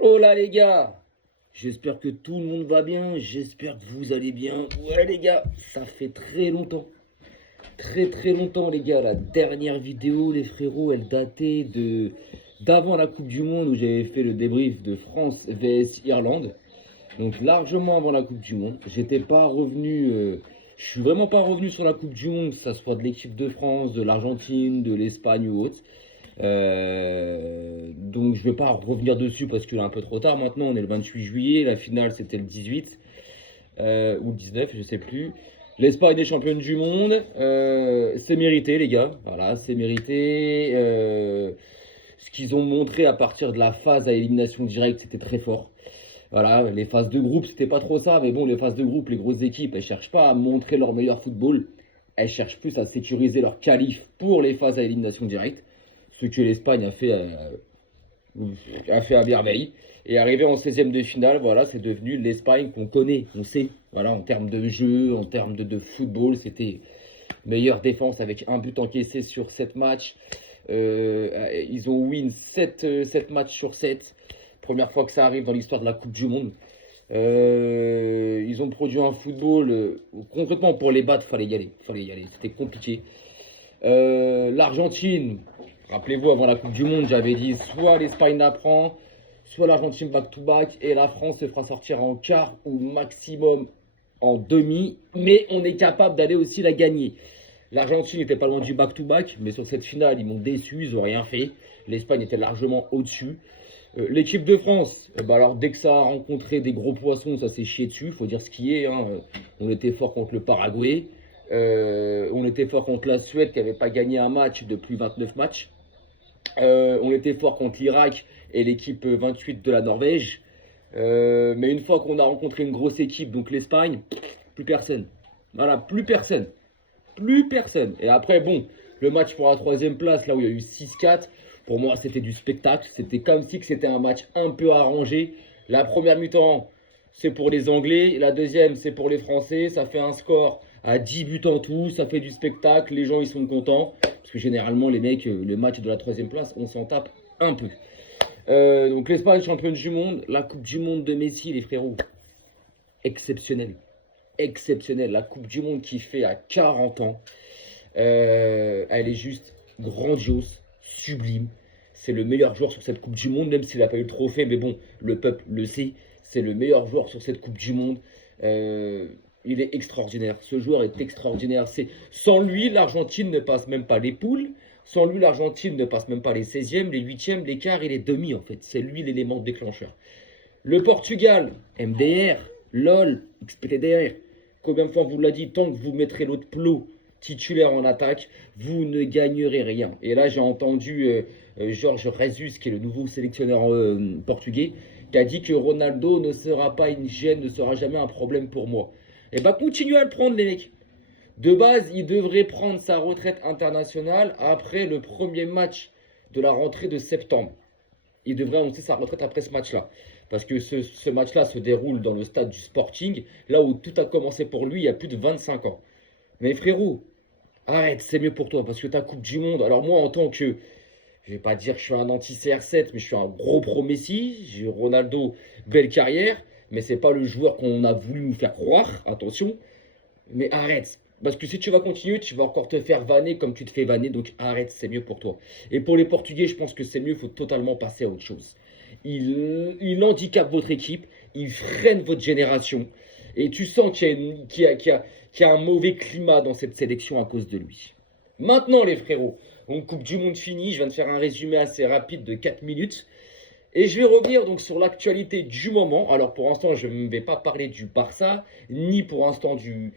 Oh là les gars, j'espère que tout le monde va bien, j'espère que vous allez bien. Ouais les gars, ça fait très longtemps, très longtemps les gars. La dernière vidéo les frérots, elle datait de d'avant la Coupe du Monde où j'avais fait le débrief de France vs Irlande. Donc largement avant la Coupe du Monde. J'étais pas revenu, je suis vraiment pas revenu sur la Coupe du Monde, que ça soit de l'équipe de France, de l'Argentine, de l'Espagne ou autre. Donc je vais pas revenir dessus parce qu'il est un peu trop tard maintenant. On est le 28 juillet, la finale c'était le 18 ou le 19, je sais plus. L'Espagne est championne du monde, c'est mérité les gars. Voilà, c'est mérité. Ce qu'ils ont montré à partir de la phase à élimination directe, c'était très fort. Voilà, les phases de groupe, c'était pas trop ça, mais bon, les phases de groupe, les grosses équipes, elles cherchent pas à montrer leur meilleur football, elles cherchent plus à sécuriser leur qualif pour les phases à élimination directe, ce que l'Espagne a fait à merveille. Et arrivé en 16e de finale, voilà, c'est devenu l'Espagne qu'on connaît, on sait. Voilà, en termes de jeu, en termes de football, c'était meilleure défense avec un but encaissé sur 7 matchs. Ils ont win 7 matchs sur 7. Première fois que ça arrive dans l'histoire de la Coupe du Monde. Ils ont produit un football. Concrètement, pour les battre, fallait y aller. Fallait y aller. C'était compliqué. L'Argentine, rappelez-vous, avant la Coupe du Monde, j'avais dit soit l'Espagne la prend, soit l'Argentine back-to-back, et la France se fera sortir en quart ou maximum en demi, mais on est capable d'aller aussi la gagner. L'Argentine n'était pas loin du back-to-back, mais sur cette finale, ils m'ont déçu, ils n'ont rien fait. L'Espagne était largement au-dessus. L'équipe de France, alors dès que ça a rencontré des gros poissons, ça s'est chié dessus, il faut dire ce qui est. Hein. On était fort contre le Paraguay, on était fort contre la Suède qui n'avait pas gagné un match depuis 29 matchs. On était fort contre l'Irak et l'équipe 28 de la Norvège. Mais une fois qu'on a rencontré une grosse équipe, donc l'Espagne, plus personne. Voilà, plus personne. Plus personne. Et après, bon, le match pour la troisième place, là où il y a eu 6-4, pour moi, c'était du spectacle. C'était comme si c'était un match un peu arrangé. La première mi-temps, c'est pour les Anglais. La deuxième, c'est pour les Français. Ça fait un score à 10 buts en tout. Ça fait du spectacle. Les gens, ils sont contents. Parce que généralement, les mecs, le match de la troisième place, on s'en tape un peu. Donc l'Espagne, championne du monde. La Coupe du monde de Messi, les frérots. Exceptionnel. Exceptionnel. La Coupe du monde qu'il fait à 40 ans. Elle est juste grandiose, sublime. C'est le meilleur joueur sur cette Coupe du Monde, même s'il n'a pas eu le trophée, mais bon, le peuple le sait. C'est le meilleur joueur sur cette Coupe du Monde. Il est extraordinaire. Ce joueur est extraordinaire. Sans lui, l'Argentine ne passe même pas les poules. Sans lui, l'Argentine ne passe même pas les 16e, les 8e, les quarts et les demi, en fait. C'est lui l'élément déclencheur. Le Portugal, MDR, LOL, XPTDR. Combien de fois on vous l'a dit, tant que vous mettrez l'autre plot titulaire en attaque, vous ne gagnerez rien. Et là, j'ai entendu Jorge Jesus, qui est le nouveau sélectionneur portugais, qui a dit que Ronaldo ne sera pas une gêne, ne sera jamais un problème pour moi. Et bah, continuez à le prendre, les mecs. De base, il devrait prendre sa retraite internationale après le premier match de la rentrée de septembre. Il devrait annoncer sa retraite après ce match-là. Parce que ce match-là se déroule dans le stade du Sporting, là où tout a commencé pour lui il y a plus de 25 ans. Mais frérot, arrête, c'est mieux pour toi, parce que ta Coupe du Monde, alors moi en tant que, je vais pas dire que je suis un anti-CR7, mais je suis un gros pro-Messi, j'ai Ronaldo, belle carrière, mais c'est pas le joueur qu'on a voulu nous faire croire, attention, mais arrête. Parce que si tu vas continuer, tu vas encore te faire vanner comme tu te fais vanner. Donc arrête, c'est mieux pour toi. Et pour les Portugais, je pense que c'est mieux, il faut totalement passer à autre chose. Il handicape votre équipe, il freine votre génération. Et tu sens qu'il y a un mauvais climat dans cette sélection à cause de lui. Maintenant les frérots, donc Coupe du Monde finie, je viens de faire un résumé assez rapide de 4 minutes. Et je vais revenir donc sur l'actualité du moment. Alors pour l'instant, je ne vais pas parler du Barça, ni pour l'instant du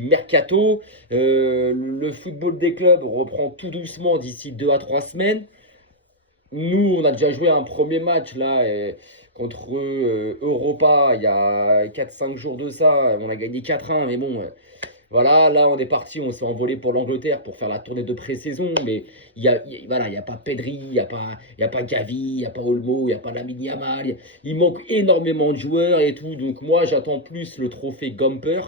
Mercato. Le football des clubs reprend tout doucement d'ici 2 à 3 semaines. Nous, on a déjà joué un premier match là contre Europa il y a 4-5 jours de ça. On a gagné 4-1, mais bon, voilà, là on est parti, on s'est envolé pour l'Angleterre pour faire la tournée de pré-saison, mais voilà, il n'y a pas Pedri, il y a pas Gavi, il n'y a pas Olmo, il n'y a pas Lamine Yamal, il manque énormément de joueurs et tout, donc moi j'attends plus le trophée Gumper,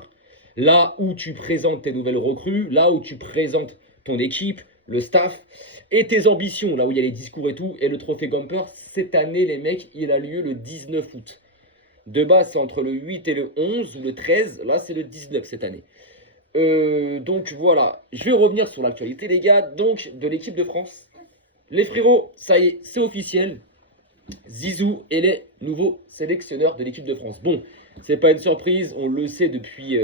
là où tu présentes tes nouvelles recrues, là où tu présentes ton équipe, le staff, et tes ambitions, là où il y a les discours et tout, et le trophée Gamper, cette année, les mecs, il a lieu le 19 août. De base, c'est entre le 8 et le 11 ou le 13. Là, c'est le 19 cette année. Donc voilà, je vais revenir sur l'actualité, les gars. Donc, de l'équipe de France. Les frérots, ça y est, c'est officiel. Zizou est les nouveaux sélectionneurs de l'équipe de France. Bon, c'est pas une surprise, on le sait depuis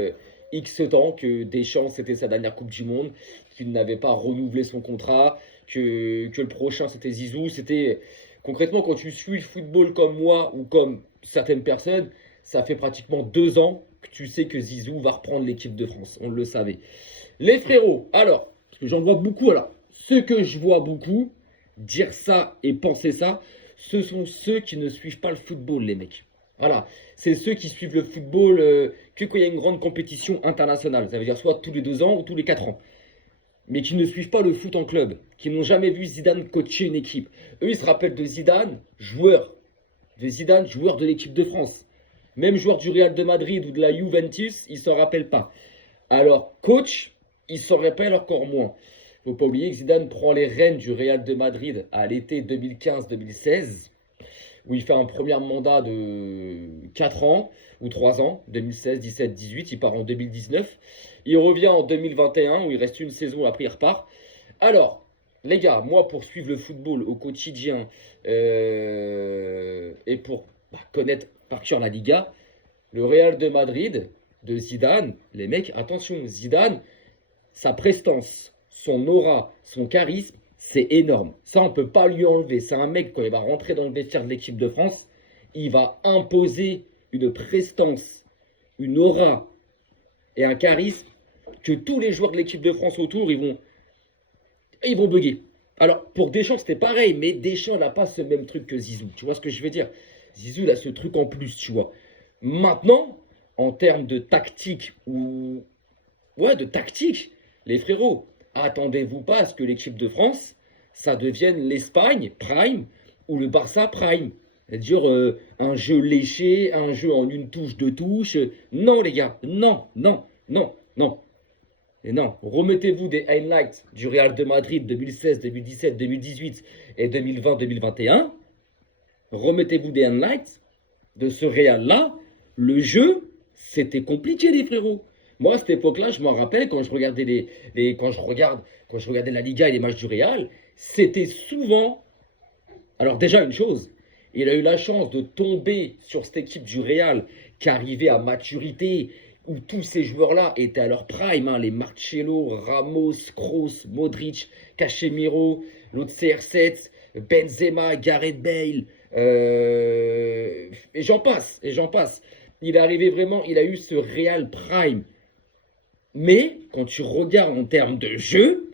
X temps que Deschamps, c'était sa dernière Coupe du Monde, qu'il n'avait pas renouvelé son contrat, que le prochain, c'était Zizou. C'était concrètement, quand tu suis le football comme moi ou comme certaines personnes, ça fait pratiquement 2 ans que tu sais que Zizou va reprendre l'équipe de France. On le savait. Les frérots, alors, parce que j'en vois beaucoup, alors, ceux que je vois beaucoup dire ça et penser ça, ce sont ceux qui ne suivent pas le football, les mecs. Voilà, c'est ceux qui suivent le football que quand il y a une grande compétition internationale. Ça veut dire soit tous les 2 ans ou tous les 4 ans. Mais qui ne suivent pas le foot en club, qui n'ont jamais vu Zidane coacher une équipe. Eux, ils se rappellent de Zidane, joueur. De Zidane, joueur de l'équipe de France. Même joueur du Real de Madrid ou de la Juventus, ils ne s'en rappellent pas. Alors, coach, ils s'en rappellent encore moins. Il ne faut pas oublier que Zidane prend les rênes du Real de Madrid à l'été 2015-2016, où il fait un premier mandat de 4 ans ou 3 ans, 2016, 17, 18, il part en 2019. Il revient en 2021, où il reste une saison, après il repart. Alors, les gars, moi, pour suivre le football au quotidien et pour connaître par cœur la Liga, le Real de Madrid, de Zidane, les mecs, attention, Zidane, sa prestance, son aura, son charisme, c'est énorme. Ça, on ne peut pas lui enlever. C'est un mec, quand il va rentrer dans le vestiaire de l'équipe de France, il va imposer une prestance, une aura et un charisme que tous les joueurs de l'équipe de France autour, ils vont bugger. Alors, pour Deschamps, c'était pareil, mais Deschamps n'a pas ce même truc que Zizou. Tu vois ce que je veux dire? Zizou, il a ce truc en plus, tu vois. Maintenant, en termes de tactique ou... Ouais, de tactique, les frérots, attendez-vous pas à ce que l'équipe de France, ça devienne l'Espagne Prime ou le Barça Prime. C'est-à-dire un jeu léché, un jeu en une touche, deux touches. Non, les gars, non, non, non, non. Et non, remettez-vous des highlights du Real de Madrid 2016, 2017, 2018 et 2020-2021. Remettez-vous des highlights de ce Real-là. Le jeu, c'était compliqué, les frérots. Moi, à cette époque-là, je m'en rappelle quand je regardais quand je regardais la Liga et les matchs du Real, c'était souvent. Alors déjà une chose, il a eu la chance de tomber sur cette équipe du Real qui arrivait à maturité, où tous ces joueurs-là étaient à leur prime, hein, les Marcelo, Ramos, Kroos, Modric, Casemiro, l'autre CR7, Benzema, Gareth Bale, et j'en passe, et j'en passe. Il est arrivé vraiment, il a eu ce Real prime. Mais quand tu regardes en termes de jeu,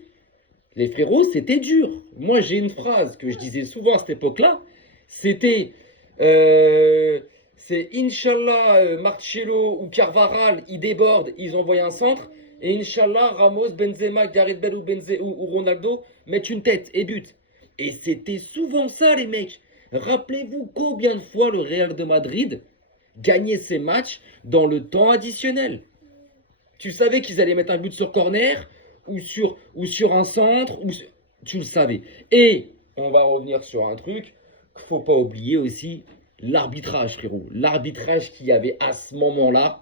les frérots, c'était dur. Moi, j'ai une phrase que je disais souvent à cette époque-là. C'était c'est Inch'Allah, Marcelo ou Carvaral, ils débordent, ils envoient un centre. Et Inch'Allah, Ramos, Benzema, Gareth Bale ou Ronaldo mettent une tête et butent. Et c'était souvent ça, les mecs. Rappelez-vous combien de fois le Real de Madrid gagnait ses matchs dans le temps additionnel. Tu savais qu'ils allaient mettre un but sur corner ou sur un centre. Tu le savais. Et on va revenir sur un truc qu'il ne faut pas oublier aussi, l'arbitrage, frérot. L'arbitrage qu'il y avait à ce moment-là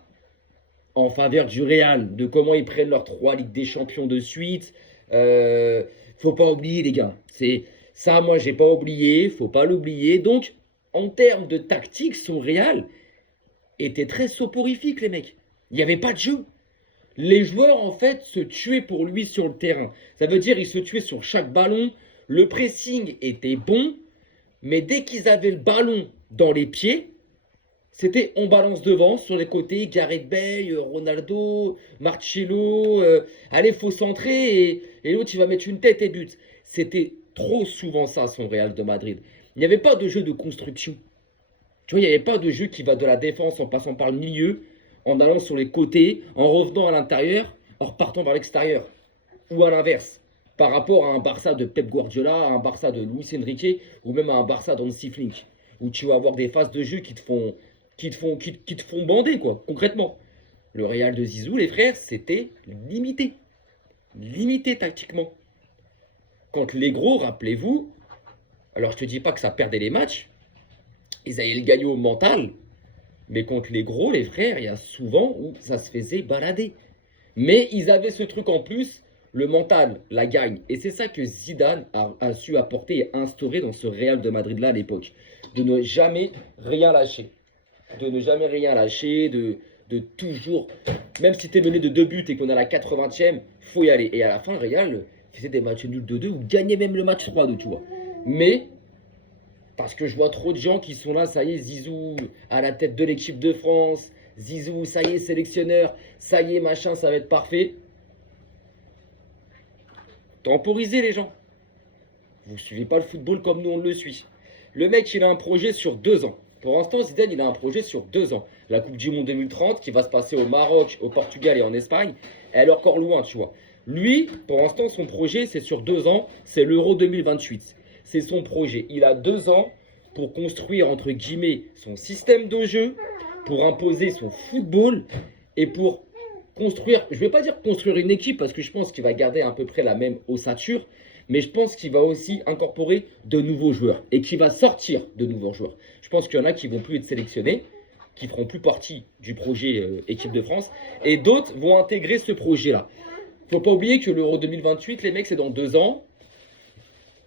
en faveur du Real, de comment ils prennent leurs 3 Ligues des Champions de suite. Faut pas oublier, les gars. C'est ça, moi, j'ai pas oublié. Faut pas l'oublier. Donc, en termes de tactique, son Real était très soporifique, les mecs. Il n'y avait pas de jeu. Les joueurs, en fait, se tuaient pour lui sur le terrain. Ça veut dire qu'ils se tuaient sur chaque ballon. Le pressing était bon, mais dès qu'ils avaient le ballon dans les pieds, c'était on balance devant, sur les côtés, Gareth Bale, Ronaldo, Marcelo. Allez, faut centrer et l'autre, il va mettre une tête et but. C'était trop souvent ça, son Real de Madrid. Il n'y avait pas de jeu de construction. Tu vois, il n'y avait pas de jeu qui va de la défense en passant par le milieu, en allant sur les côtés, en revenant à l'intérieur, en repartant vers l'extérieur. Ou à l'inverse, par rapport à un Barça de Pep Guardiola, à un Barça de Luis Enrique, ou même à un Barça d'Hansi Flick, où tu vas avoir des phases de jeu qui te font bander, quoi, concrètement. Le Real de Zizou, les frères, c'était limité. Limité tactiquement. Contre les gros, rappelez-vous, alors je te dis pas que ça perdait les matchs, ils avaient le gagner au mental, mais contre les gros, les frères, il y a souvent où ça se faisait balader. Mais ils avaient ce truc en plus, le mental, la gagne. Et c'est ça que Zidane a su apporter et instaurer dans ce Real de Madrid-là à l'époque. De ne jamais rien lâcher. De ne jamais rien lâcher, de toujours, même si tu es mené de 2 buts et qu'on est à la 80e, faut y aller. Et à la fin, Real faisait des matchs nuls de 2 ou gagnait même le match 3-2, tu vois. Mais, parce que je vois trop de gens qui sont là, ça y est, Zizou à la tête de l'équipe de France, Zizou, ça y est, sélectionneur, ça y est, machin, ça va être parfait. Temporisez les gens. Vous ne suivez pas le football comme nous on le suit. Le mec, il a un projet sur 2 ans. Pour l'instant, Zidane, il a un projet sur 2 ans. La Coupe du Monde 2030, qui va se passer au Maroc, au Portugal et en Espagne, elle est encore loin, tu vois. Lui, pour l'instant, son projet, c'est sur 2 ans, c'est l'Euro 2028. C'est son projet. Il a 2 ans pour construire, entre guillemets, son système de jeu, pour imposer son football et pour construire, je ne vais pas dire construire une équipe, parce que je pense qu'il va garder à peu près la même ossature, mais je pense qu'il va aussi incorporer de nouveaux joueurs et qu'il va sortir de nouveaux joueurs. Je pense qu'il y en a qui vont plus être sélectionnés, qui feront plus partie du projet équipe de France, et d'autres vont intégrer ce projet-là. Faut pas oublier que l'Euro 2028, les mecs, c'est dans 2 ans.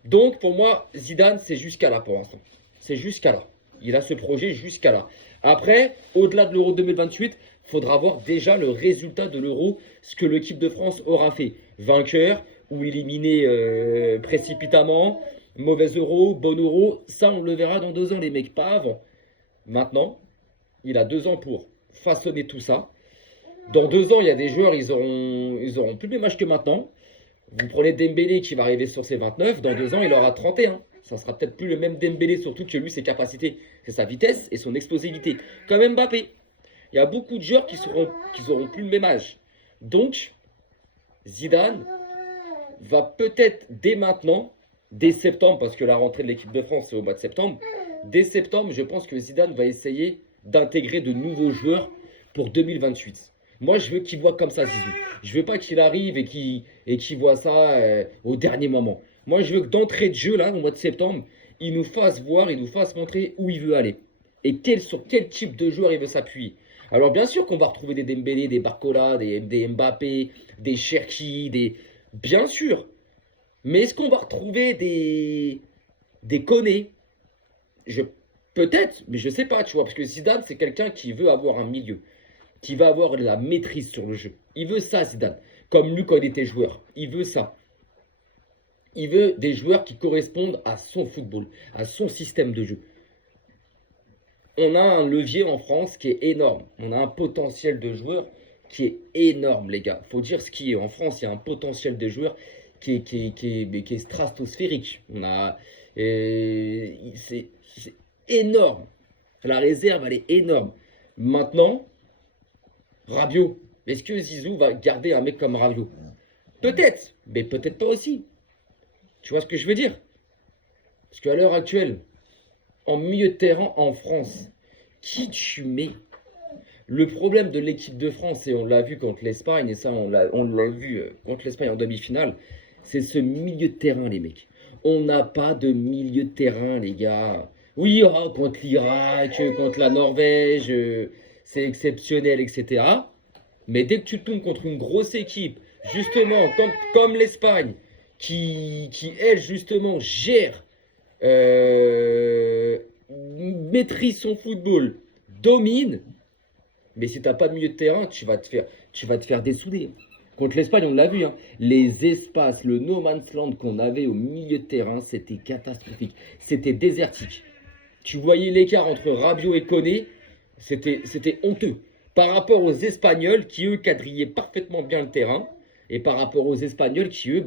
Donc pour moi, Zidane, c'est jusqu'à là pour l'instant. C'est jusqu'à là. Il a ce projet jusqu'à là. Après, au-delà de l'Euro 2028, il faudra voir déjà le résultat de l'Euro, ce que l'équipe de France aura fait. Vainqueur ou éliminé précipitamment, mauvais Euro, bon Euro, ça on le verra dans 2 ans les mecs, pas avant. Maintenant, il a 2 ans pour façonner tout ça. Dans 2 ans, il y a des joueurs, ils auront plus le même âge que maintenant. Vous prenez Dembélé qui va arriver sur ses 29, dans 2 ans, il aura 31. Ça sera peut-être plus le même Dembélé, surtout que lui, ses capacités, c'est sa vitesse et son explosivité. Comme Mbappé. Il y a beaucoup de joueurs qui auront plus le même âge. Donc, Zidane va peut-être dès maintenant, dès septembre, parce que la rentrée de l'équipe de France, c'est au mois de septembre, dès septembre, je pense que Zidane va essayer d'intégrer de nouveaux joueurs pour 2028. Moi, je veux qu'il voit comme ça, Zizou. Je veux pas qu'il arrive et qu'il voit ça au dernier moment. Moi, je veux que d'entrée de jeu, là, au mois de septembre, il nous fasse voir, il nous fasse montrer où il veut aller. Et sur quel type de joueur il veut s'appuyer. Alors, bien sûr qu'on va retrouver des Dembélé, des Barcola, des Mbappé, des Cherki, des... Bien sûr. Mais est-ce qu'on va retrouver des Koné? Peut-être, mais je sais pas, tu vois. Parce que Zidane, c'est quelqu'un qui veut avoir un milieu, qui va avoir de la maîtrise sur le jeu. Il veut ça, Zidane. Comme lui, quand il était joueur. Il veut ça. Il veut des joueurs qui correspondent à son football, à son système de jeu. On a un levier en France qui est énorme. On a un potentiel de joueurs qui est énorme, les gars. Faut dire ce qui est. En France, il y a un potentiel de joueurs qui est stratosphérique. C'est énorme. La réserve, elle est énorme. Maintenant, Rabiot. Est-ce que Zizou va garder un mec comme Rabiot? Peut-être, mais peut-être pas aussi. Tu vois ce que je veux dire? Parce qu'à l'heure actuelle, en milieu de terrain en France, qui tu mets? Le problème de l'équipe de France, et on l'a vu contre l'Espagne, et ça on l'a vu contre l'Espagne en demi-finale, c'est ce milieu de terrain, les mecs. On n'a pas de milieu de terrain, les gars. Oui, contre l'Irak, contre la Norvège, c'est exceptionnel, etc. Mais dès que tu tombes contre une grosse équipe, justement, comme l'Espagne, qui, elle, justement, gère, maîtrise son football, domine, mais si tu n'as pas de milieu de terrain, tu vas te faire dessouder. Contre l'Espagne, on l'a vu, hein. Les espaces, le no man's land qu'on avait au milieu de terrain, c'était catastrophique. C'était désertique. Tu voyais l'écart entre Rabiot et Koné, c'était honteux. Par rapport aux Espagnols qui, eux, quadrillaient parfaitement bien le terrain, et par rapport aux Espagnols qui, eux,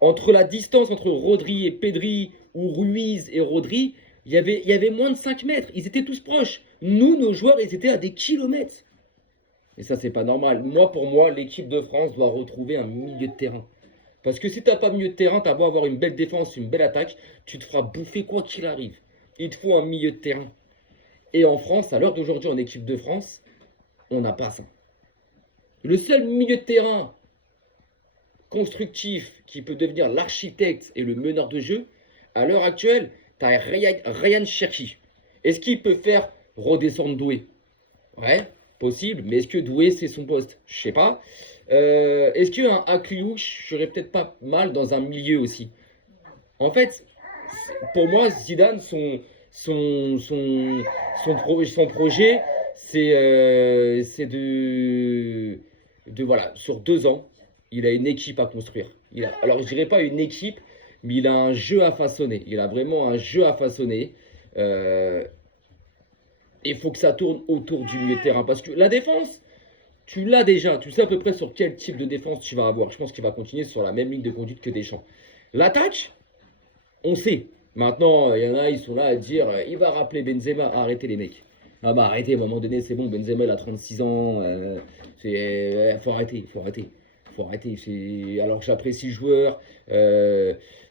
entre la distance entre Rodri et Pedri, ou Ruiz et Rodri, il y avait moins de 5 mètres. Ils étaient tous proches. Nous, nos joueurs, ils étaient à des kilomètres. Et ça, c'est pas normal. Pour moi, l'équipe de France doit retrouver un milieu de terrain. Parce que si tu n'as pas de milieu de terrain, tu as beau avoir une belle défense, une belle attaque, tu te feras bouffer quoi qu'il arrive. Il te faut un milieu de terrain. Et en France, à l'heure d'aujourd'hui, en équipe de France, on n'a pas ça. Le seul milieu de terrain constructif qui peut devenir l'architecte et le meneur de jeu, à l'heure actuelle, tu as Ryan Cherki. Est-ce qu'il peut faire redescendre Doué? Ouais, possible, mais est-ce que Doué, c'est son poste? Je sais pas. Est-ce qu'un Akliou serait peut-être pas mal dans un milieu aussi? En fait, pour moi, Zidane, son projet, c'est voilà, sur 2 ans, il a une équipe à construire. Alors, je dirais pas une équipe, mais il a un jeu à façonner. Il a vraiment un jeu à façonner. Il faut que ça tourne autour du milieu de terrain. Parce que la défense, tu l'as déjà. Tu sais à peu près sur quel type de défense tu vas avoir. Je pense qu'il va continuer sur la même ligne de conduite que Deschamps. L'attaque, on sait. Maintenant, il y en a, ils sont là à dire il va rappeler Benzema. Arrêtez les mecs. Ah bah arrêtez, à un moment donné, c'est bon. Benzema, il a 36 ans. Faut arrêter, faut arrêter. Faut arrêter. Alors que j'apprécie le joueur.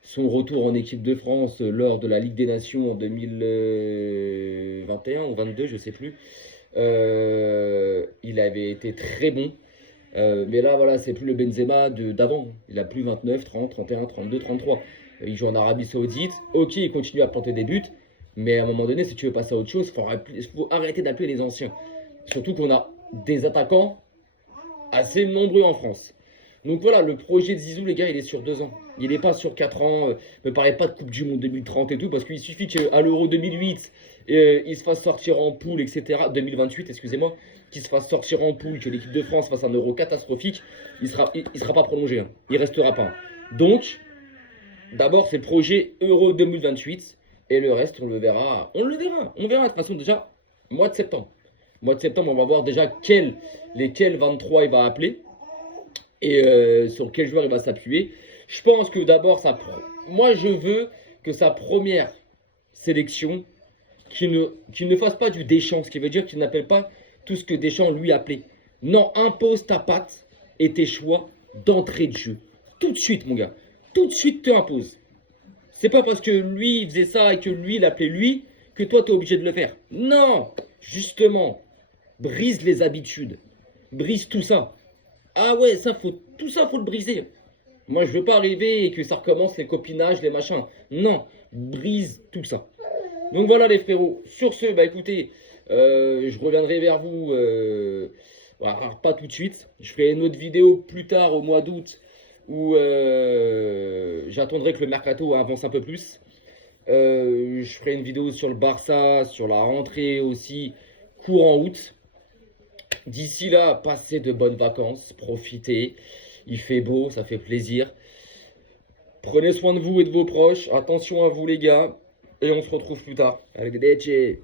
Son retour en équipe de France lors de la Ligue des Nations en 2021 ou 22, je sais plus. Il avait été très bon. Mais là, voilà, c'est plus le Benzema d'avant. Il a plus 29, 30, 31, 32, 33. Il joue en Arabie Saoudite. Ok, il continue à planter des buts. Mais à un moment donné, si tu veux passer à autre chose, il faut arrêter d'appeler les anciens. Surtout qu'on a des attaquants assez nombreux en France. Donc voilà, le projet de Zizou, les gars, il est sur 2 ans. Il n'est pas sur 4 ans. Me parlez pas de Coupe du Monde 2030 et tout, parce qu'il suffit qu'à l'Euro 2008, il se fasse sortir en poule, etc. 2028, excusez-moi, qu'il se fasse sortir en poule, que l'équipe de France fasse un Euro catastrophique, il sera pas prolongé. Hein. Il restera pas. Donc, d'abord, c'est le projet Euro 2028, et le reste, on le verra. On verra. De toute façon, déjà, mois de septembre. Mois de septembre, on va voir déjà lesquels 23 il va appeler. Et sur quel joueur il va s'appuyer. Je pense que d'abord, moi je veux que sa première sélection, qu'il ne fasse pas du Deschamps, ce qui veut dire qu'il n'appelle pas tout ce que Deschamps lui appelait. Non, impose ta patte et tes choix d'entrée de jeu. Tout de suite, mon gars. Tout de suite, te impose. C'est pas parce que lui, il faisait ça et que lui, il appelait lui, que toi, tu es obligé de le faire. Non, justement, brise les habitudes. Brise tout ça. Ah ouais, tout ça, faut le briser. Moi, je veux pas arriver et que ça recommence les copinages, les machins. Non, brise tout ça. Donc voilà les frérots. Sur ce, bah écoutez, je reviendrai vers vous. Voilà, pas tout de suite. Je ferai une autre vidéo plus tard au mois d'août où j'attendrai que le mercato avance un peu plus. Je ferai une vidéo sur le Barça, sur la rentrée aussi, courant août. D'ici là, passez de bonnes vacances, profitez. Il fait beau, ça fait plaisir. Prenez soin de vous et de vos proches. Attention à vous les gars. Et on se retrouve plus tard. Arrivederci.